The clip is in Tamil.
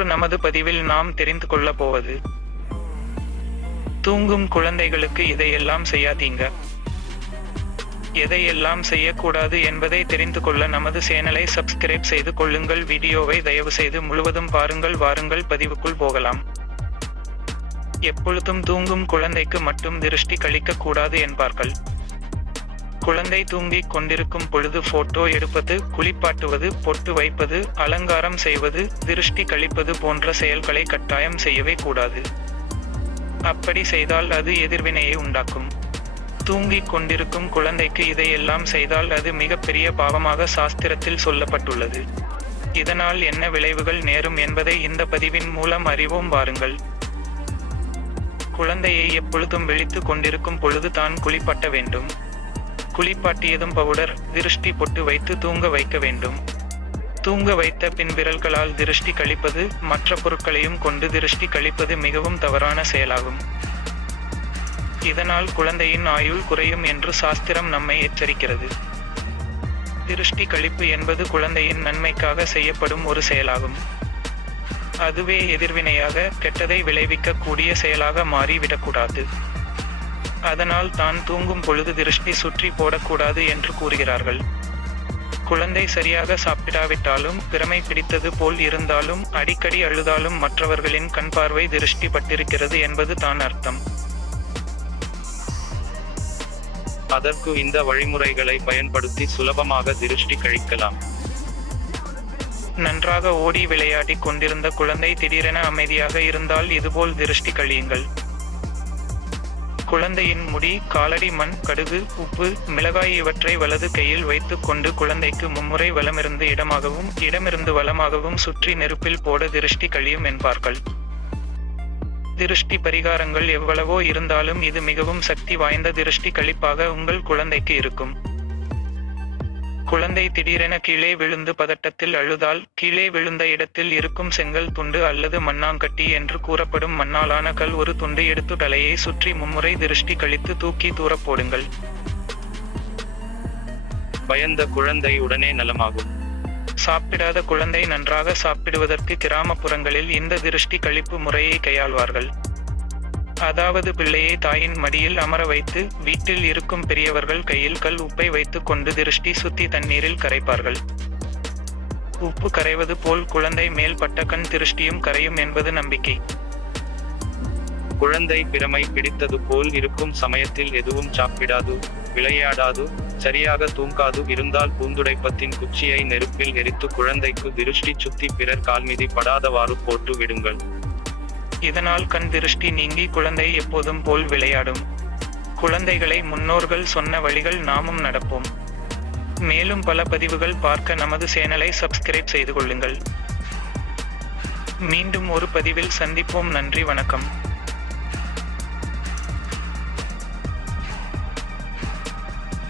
இன்று நமது பதிவில் நாம் தெரிந்து கொள்ளப் போவது, தூங்கும் குழந்தைகளுக்கு இதையெல்லாம் செய்யாதீங்க. எதையெல்லாம் செய்யக்கூடாது என்பதை தெரிந்து கொள்ள நமது சேனலை சப்ஸ்கிரைப் செய்து கொள்ளுங்கள். வீடியோவை தயவு செய்து முழுவதும் பாருங்கள். வாருங்கள் பதிவுக்குள் போகலாம். எப்பொழுதும் தூங்கும் குழந்தைக்கு மட்டும் திருஷ்டி கழிக்க கூடாது என்பார்கள். குழந்தை தூங்கிக் கொண்டிருக்கும் பொழுது போட்டோ எடுப்பது, குளிப்பாட்டுவது, பொட்டு வைப்பது, அலங்காரம் செய்வது, திருஷ்டி கழிப்பது போன்ற செயல்களை கட்டாயம் செய்யவே கூடாது. அப்படி செய்தால் அது எதிர்வினையை உண்டாக்கும். தூங்கிக் கொண்டிருக்கும் குழந்தைக்கு இதையெல்லாம் செய்தால் அது மிகப்பெரிய பாவமாக சாஸ்திரத்தில் சொல்லப்பட்டுள்ளது. இதனால் என்ன விளைவுகள் நேரும் என்பதை இந்த பதிவின் மூலம் அறிவோம். வாருங்கள். குழந்தையை எப்பொழுதும் விழித்து கொண்டிருக்கும் பொழுது தான் குளிப்பாட்ட வேண்டும். குளிப்பாட்டியதும் பவுடர், திருஷ்டி பொட்டு வைத்து தூங்க வைக்க வேண்டும். தூங்க வைத்த பின் விரல்களால் திருஷ்டி கழிப்பது, மற்ற பொருட்களையும் கொண்டு திருஷ்டி கழிப்பது மிகவும் தவறான செயலாகும். இதனால் குழந்தையின் ஆயுள் குறையும் என்று சாஸ்திரம் நம்மை எச்சரிக்கிறது. திருஷ்டி கழிப்பு என்பது குழந்தையின் நன்மைக்காக செய்யப்படும் ஒரு செயலாகும். அதுவே எதிர்வினையாக கெட்டதை விளைவிக்க கூடிய செயலாக மாறிவிடக்கூடாது. அதனால் தான் தூங்கும் பொழுது திருஷ்டி சுற்றி போடக்கூடாது என்று கூறுகிறார்கள். குழந்தை சரியாக சாப்பிடாவிட்டாலும், பிரமை பிடித்தது போல் இருந்தாலும், அடிக்கடி அழுதாலும் மற்றவர்களின் கண் பார்வை திருஷ்டி பட்டிருக்கிறது என்பது தான் அர்த்தம். அதற்கு இந்த வழிமுறைகளை பயன்படுத்தி சுலபமாக திருஷ்டி கழிக்கலாம். நன்றாக ஓடி விளையாடி கொண்டிருந்த குழந்தை திடீரென அமைதியாக இருந்தால் இதுபோல் திருஷ்டி கழியுங்கள். குழந்தையின் முடி, காலடி மண், கடுகு, உப்பு, மிளகாய் இவற்றை வலது கையில் வைத்துக் கொண்டு குழந்தைக்கு மும்முறை வலமிருந்து இடமாகவும் இடமிருந்து வலமாகவும் சுற்றி நெருப்பில் போட திருஷ்டி கழியும் என்பார்கள். திருஷ்டி பரிகாரங்கள் எவ்வளவோ இருந்தாலும் இது மிகவும் சக்தி வாய்ந்த திருஷ்டி கழிப்பாக உங்கள் குழந்தைக்கு இருக்கும். குழந்தை திடீரென கீழே விழுந்து பதட்டத்தில் அழுதால், கீழே விழுந்த இடத்தில் இருக்கும் செங்கல் துண்டு அல்லது மண்ணாங்கட்டி என்று கூறப்படும் மண்ணாலான கல் ஒரு துண்டு எடுத்து தலையை சுற்றி மும்முறை திருஷ்டி கழித்து தூக்கி தூரப் போடுங்கள். பயந்த குழந்தை உடனே நலமாகும். சாப்பிடாத குழந்தை நன்றாக சாப்பிடுவதற்கு கிராமப்புறங்களில் இந்த திருஷ்டி கழிப்பு முறையை கையாள்வார்கள். அதாவது பிள்ளையை தாயின் மடியில் அமர வைத்து, வீட்டில் இருக்கும் பெரியவர்கள் கையில் கல் உப்பை வைத்துக் கொண்டு திருஷ்டி சுத்தி தண்ணீரில் கரைப்பார்கள். உப்பு கரைவது போல் குழந்தை மேல் பட்ட கண் திருஷ்டியும் கரையும் என்பது நம்பிக்கை. குழந்தை பிரமை பிடித்தது போல் இருக்கும் சமயத்தில் எதுவும் சாப்பிடாது, விளையாடாது, சரியாக தூங்காது இருந்தால் பூந்துடைப்பத்தின் குச்சியை நெருப்பில் எரித்து குழந்தைக்கு திருஷ்டி சுத்தி பிறர் கால்மீதி படாதவாறு போட்டு விடுங்கள். இதனால் கண் திருஷ்டி நீங்கி குழந்தை எப்போதும் போல் விளையாடும். குழந்தைகளை முன்னோர்கள் சொன்ன வழிகள் நாமும் நடப்போம். மேலும் பல பதிவுகள் பார்க்க நமது சேனலை சப்ஸ்கிரைப் செய்து கொள்ளுங்கள். மீண்டும் ஒரு பதிவில் சந்திப்போம். நன்றி, வணக்கம்.